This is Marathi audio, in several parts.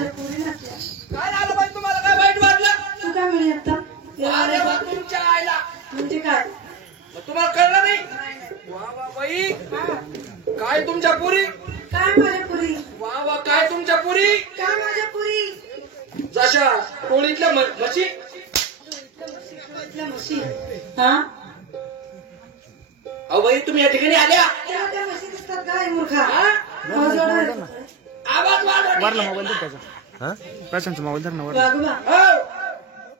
काय झालं बाई तुम्हाला काय वाईट वाटलं? तू काय म्हणे आता? अरे वा तुमच्या आईला म्हणजे काय? मग तुम्हाला कळलं नाही? वा वा बाई काय तुमच्या पुरी काय माझ्या पुरी? वा वा काय तुमच्या पुरी काय माझ्या पुरी? जशा टोळीतल्या म्हशी म्हशी. हा अहो बाई तुम्ही या ठिकाणी आल्या तेव्हा त्या म्हशी दिसतात काय मूर्खा? हा? आवाज वाढव. आवाज वाढवा. प्रशांतचा मोबाईल धर ना वर. वागोबा हो.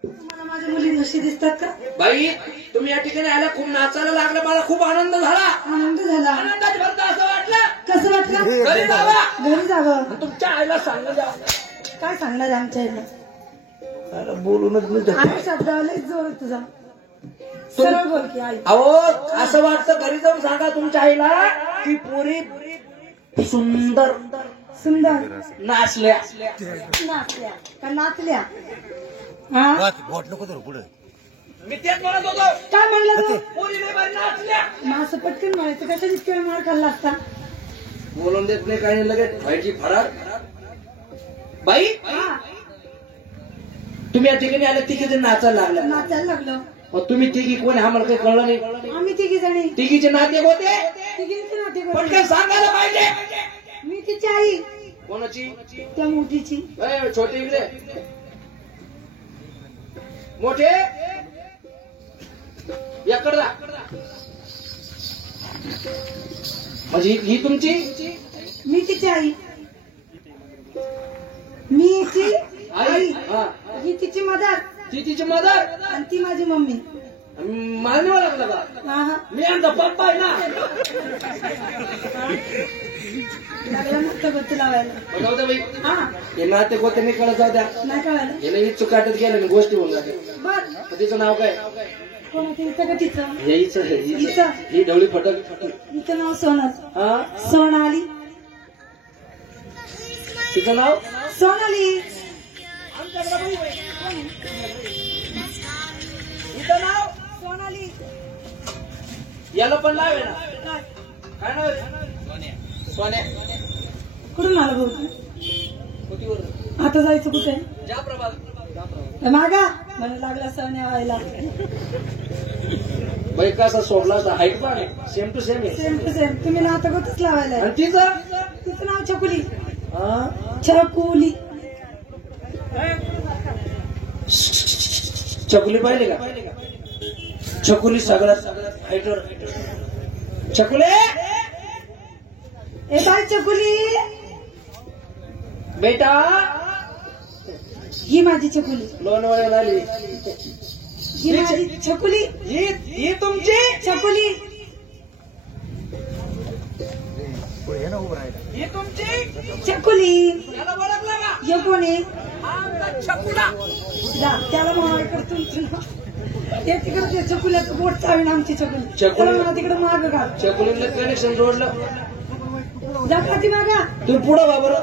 तुम्हाला माझ्या मुली जशी दिसतात का? बाई तुम्ही या ठिकाणी आल्या, खूप नाचायला लागलं, मला खूप आनंद झाला. आनंद झाला. आनंदात भरतं असं वाटलं कसं वाटलं? घरी जावा घरी जावं. आणि तुमच्या आईला सांगा जा. काय सांगणार आमच्या आईला? अरे बोलूनच नाही. आई शब्दावला जोर आहे तुझा. सरळ बोल की आई. अहो असं वाटतं घरी जाऊन सांगा तुमच्या आईला की पोरी सुंदर सुंदर नाचल्या. नाचल्या का नाचल्या? हा मी तेच म्हणत होतो, काय म्हणलं तू? पोरी लय भारी नाचल्या. मग असं पटकन म्हणायचं कशा इतक्या वेळ मार खाल्ला असता? बोलून देत नाही काही नाही, लगेच व्हायची फरार. बाई हा तुम्ही या ठिकाणी आल्या, तिघी जण नाचायला लागल्या. नाचायला लागलो. मग तुम्ही तिघी कोण आहे आम्हाला काही कळलं नाही. आम्ही तिघी जणी तिघीचे नाते होते तिघींचे नाते पण गोते. काय सांगायला पाहिजे. मी तिची आई कोणाची? त्या मोठीची. ए, छोटे इकडे, मोठे याकडे जा. म्हणजे ही तुमची मी तिची आई. मी ती आई. हा. ही तिची मदर ती तिची मदर. आणि ती माझी मम्मी. मानवा लागला का? हा हा मी आमचा पप्पा आहे ना. लागला मस्त बत्ती लावायला. जाऊ द्या बाई, हा हे नाते गोते नाही कळत, जाऊ द्या. नाही कळालं. हे नाही चुकाटत गेलं गोष्टी होऊन जाते. बर मग तिचं नाव काय? कोणाचं हिचं का तिचं? हे हिचं, हिचं. ही ढवळी फटक. हिचं नाव सोनल. हा सोनाली. तिचं नाव सोनाली. तिचं नाव सोनाली. याला पण नाव आहे ना. काय? काय नाव आहे? सोन्या. कुठून आलं भाऊ? कुठीवर? आता जायचं कुठे? ज्या प्रभात मागा मला लागला सोन्या व्हायला. बाई कसा सोडला असता, हाईट पण आहे, सेम टू सेम आहे. Same to same. तुम्ही नाव आता गोतच लावायला. आणि तिचं तिचं नाव छकुली. हा? छकुली. चकुली पाहिले का? चकुली सगळ्यात हाईटवर. चकुले ए बाय छकुली. बेटा ही माझी छकुली. लोणवळ्याला आली. ही माझी छकुली. ही तुमची छकुली. ही तुमची छकुली. याला ओळखला का? ये कोण आहे? हा आमचा छकुला. जा त्याला माग तुमचं नाव. ते तिकडे ते छकुल्याचं बोट चावीन आमची छकुली. छकुली. त्याला मला तिकडे माग घाल. चकुलीला कनेक्शन जोडलं. जा खाती मागा. तुम्ही पुढं बा बरं.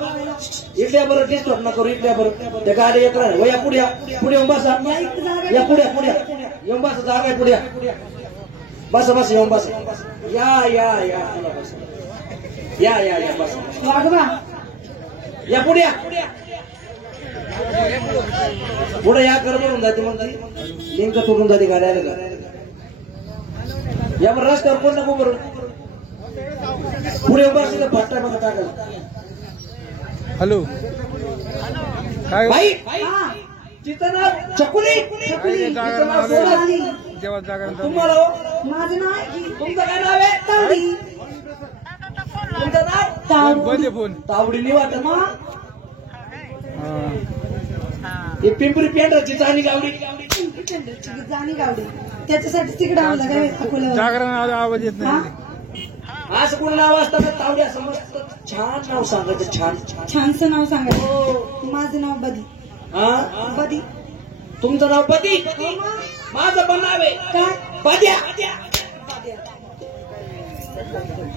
इकडे बरं डिस्टर्ब ना करू. इकडे बरं त्या गाडी येत राहा. वया पुढे पुढे येऊन बसा. या इकडे जागा. या पुढे पुढे येऊन बसा. जागा आहे पुढे. बसा बसा येऊन बसा. या या या तुला बसा. या या या बसा. वागवा. या पुढे या. पुढे या कर म्हणून जाते मग ती लिंक तुटून जाते गाड्याला. या बरं रस्त्यावर कोण नको बरं. पुढे उभा असेल फट्टा बघा टाकायला. हॅलो काय बाई हा तिचं नाव चकुली. छकुली. तिचं नाव सोनाली. जेव्हा जागा तुम्हाला हो? माझं नाव आहे की तुमचं काय नाव आहे? तावडी. तुमचं नाव बंद तावडी. आहे फोन. तावडीनी वाटत. मग हे पिंपरी पेंढरची चाणी गावडी. जाणी गावडी. त्याच्यासाठी तिकडे आणलं काय अकोल्यावर. जागरण आवाज येत हा? नाही. असं कोण नाव असतं का तावड्या समजत. छान नाव सांगायचं. छान छान. छानसं नाव सांगायचं. हो. माझं नाव बदी. हा बदी. तुमचं नाव पती. हो मग. माझं पण नाव आहे काय? पद्या.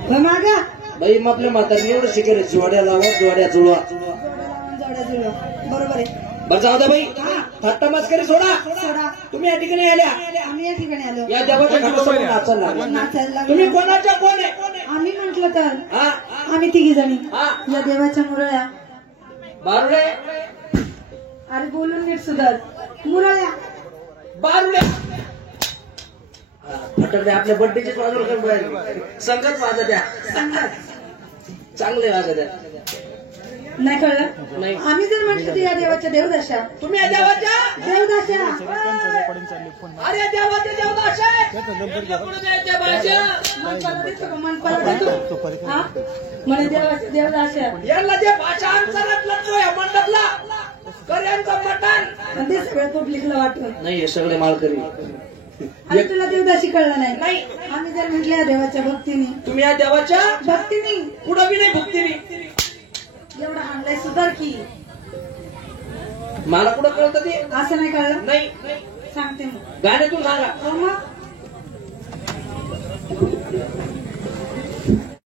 हो मागा. बाई मग आपल्या म्हातारीने एवढं शिकेल. जोड्या लावा जोड्या जुळवा. जोड्या लावून जोड्या जुळवा. बरोबर आहे. बरं जाऊ द्या बाई. थट्टा मस्करी सोडा. सोडा. तुम्ही या ठिकाणी आल्या. आम्ही या ठिकाणी आलो. या देवाच्या घरासमोर नाचायला लागला. नाचायला तुम्ही लागलो. कोणाच्या कोण आहे? आम्ही म्हंटल तर हा आम्ही तिघी जणी हा या देवाच्या मुरळ्या. बारुडे. अरे बोलून नीट सुधार. मुरळ्या. बारुडे. फटकड्या आपल्या बड्डेचे संगत वाजत द्या. चांगले वाजत द्या. नाही कळलं. नाही. आम्ही जर म्हटलं तर या देवाच्या देवदाशा. तुम्ही या देवाच्या देवदाशा. अरे देवाच्या देवदाशा द्यायच्या भाषा. मनपाला देतो का? मनपाला देतो. हा म्हणे देवाच्या देवदाशा. यांना जे भाषा अंतरात लागतो या मंडपला कर्यांचं मटण. पण ते सगळं पब्लिकला वाटलं. नाही हे सगळे माळकरी. आणि तुला देवदाशी कळलं नाही. नाही आम्ही जर म्हटल्या देवाच्या भक्तीने, तुम्ही या देवाच्या भक्तीने पुढं बी नाही भक्तीने. एवढा आणलाय सुधार की मला कुठं कळतं ते. असं नाही कळलं. नाही सांगते मग. गाण्यातून सांगा. हो मग